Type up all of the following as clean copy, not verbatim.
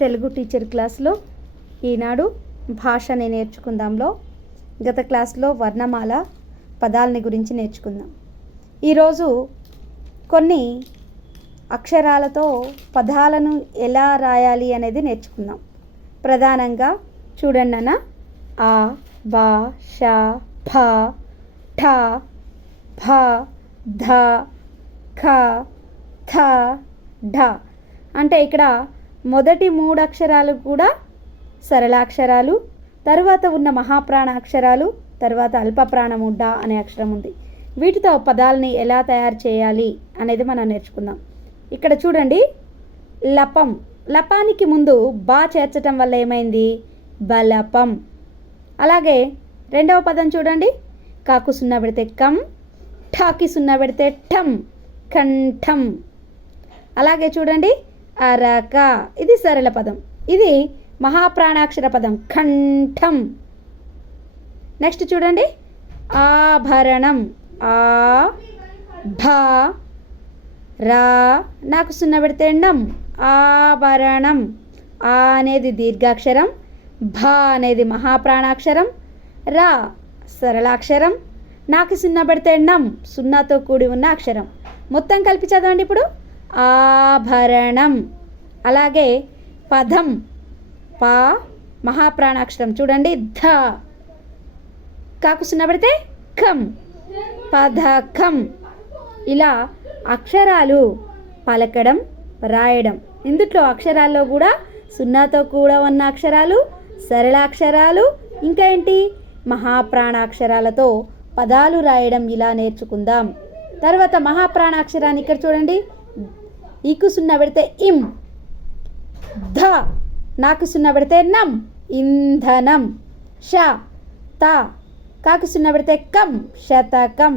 Telugu teacher క్లాస్లో ఈనాడు భాషని నేర్చుకుందాంలో గత క్లాస్లో వర్ణమాల పదాలని గురించి నేర్చుకుందాం. ఈరోజు కొన్ని అక్షరాలతో పదాలను ఎలా రాయాలి అనేది నేర్చుకుందాం. ప్రధానంగా చూడండి అన్న, ఆ, బా, ష, భ, ఠ, భ, ధ, ఖ, థ, ఢ. అంటే ఇక్కడ మొదటి 3 అక్షరాలు కూడా సరళాక్షరాలు, తర్వాత ఉన్న మహాప్రాణ అక్షరాలు, తర్వాత అల్పప్రాణము డ అనే అక్షరం ఉంది. వీటితో పదాలని ఎలా తయారు చేయాలి అనేది మనం నేర్చుకుందాం. ఇక్కడ చూడండి, లపం. లపానికి ముందు బా చేర్చటం వల్ల ఏమైంది? బలపం. అలాగే రెండవ పదం చూడండి, కాకు సున్నా పెడితే కం, ఠాకి సున్నా పెడితే ఠం, కంఠం. అలాగే చూడండి, అరక. ఇది సరళ పదం, ఇది మహాప్రాణాక్షర పదం కంఠం. నెక్స్ట్ చూడండి, ఆభరణం. ఆ, భ, రా, నాకు సున్నా పెడితే నం, ఆభరణం. ఆ అనేది దీర్ఘాక్షరం, భ అనేది మహాప్రాణాక్షరం, రా సరళాక్షరం, నాకు సున్నా పెడితే నం సున్నాతో కూడి ఉన్న అక్షరం. మొత్తం కలిపి చదవండి ఇప్పుడు. ఆభరణం. అలాగే పదం. పా మహాప్రాణాక్షరం చూడండి, ధ, కాకు సున్నా పెడితే కం, పథకం. ఇలా అక్షరాలు పలకడం, రాయడం. ఇందులో అక్షరాల్లో కూడా సున్నాతో కూడా ఉన్న అక్షరాలు, సరళాక్షరాలు, ఇంకా ఏంటి మహాప్రాణాక్షరాలతో పదాలు రాయడం ఇలా నేర్చుకుందాం. తర్వాత మహాప్రాణాక్షరాన్ని ఇక్కడ చూడండి, ఈకు సున్నా పెడితే ఇం, ధ, నాకు సున్నా పెడితే నం, ఇంధనం. ష, త, కాకు సున్నా పెడితే కం, శతకం.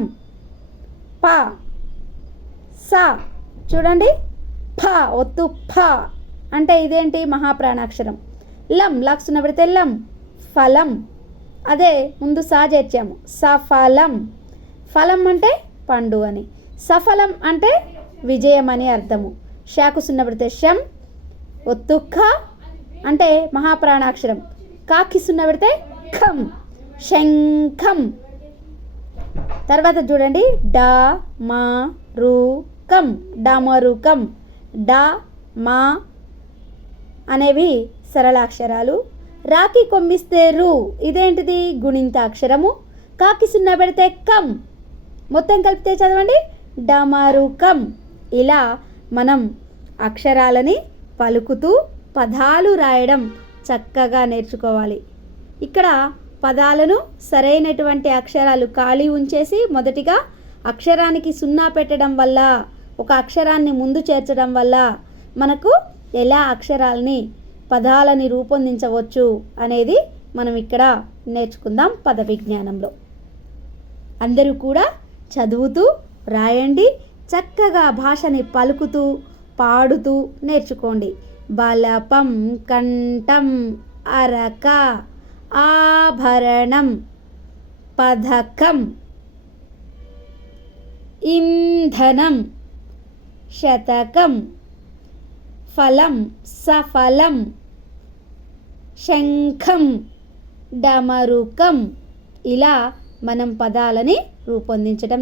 ప, స, చూడండి, ఫ, ఒత్తు ఫ అంటే ఇదేంటి మహాప్రాణాక్షరం. లం, లాకు సున్నా పెడితే లం, ఫలం. అదే ముందు సా చేర్చాము, సఫలం. ఫలం అంటే పండు అని, సఫలం అంటే విజయం అని అర్థము. షాకు సున్నా పెడితే షం, ఒత్తు ఖ అంటే మహాప్రాణాక్షరం. కాకి సున్నా పెడితే ఖం, శంఖం. తర్వాత చూడండి, డ, మా, రు, కం, డమరుకం. డ, మా అనేవి సరళాక్షరాలు. రాకి కొమ్మిస్తే రు, ఇదేంటిది గుణింతాక్షరము. కాకి సున్నా పెడితే కం, మొత్తం కలిపితే చదవండి, డమరుకం. ఇలా మనం అక్షరాలని పలుకుతూ పదాలు రాయడం చక్కగా నేర్చుకోవాలి. ఇక్కడ పదాలను సరైనటువంటి అక్షరాలు ఖాళీ ఉంచేసి మొదటిగా అక్షరానికి సున్నా పెట్టడం వల్ల, ఒక అక్షరాన్ని ముందు చేర్చడం వల్ల మనకు ఎలా అక్షరాలని పదాలని రూపొందించవచ్చు అనేది మనం ఇక్కడ నేర్చుకుందాం పద విజ్ఞానంలో. అందరూ కూడా చదువుతూ రాయండి, చక్కగా భాషని పలుకుతూ పాడుతూ నేర్చుకోండి. బలపం, కంఠం, అరక, ఆభరణం, పథకం, ఇంధనం, శతకం, ఫలం, సఫలం, శంఖం, డమరుకం. ఇలా మనం పదాలని రూపొందించడం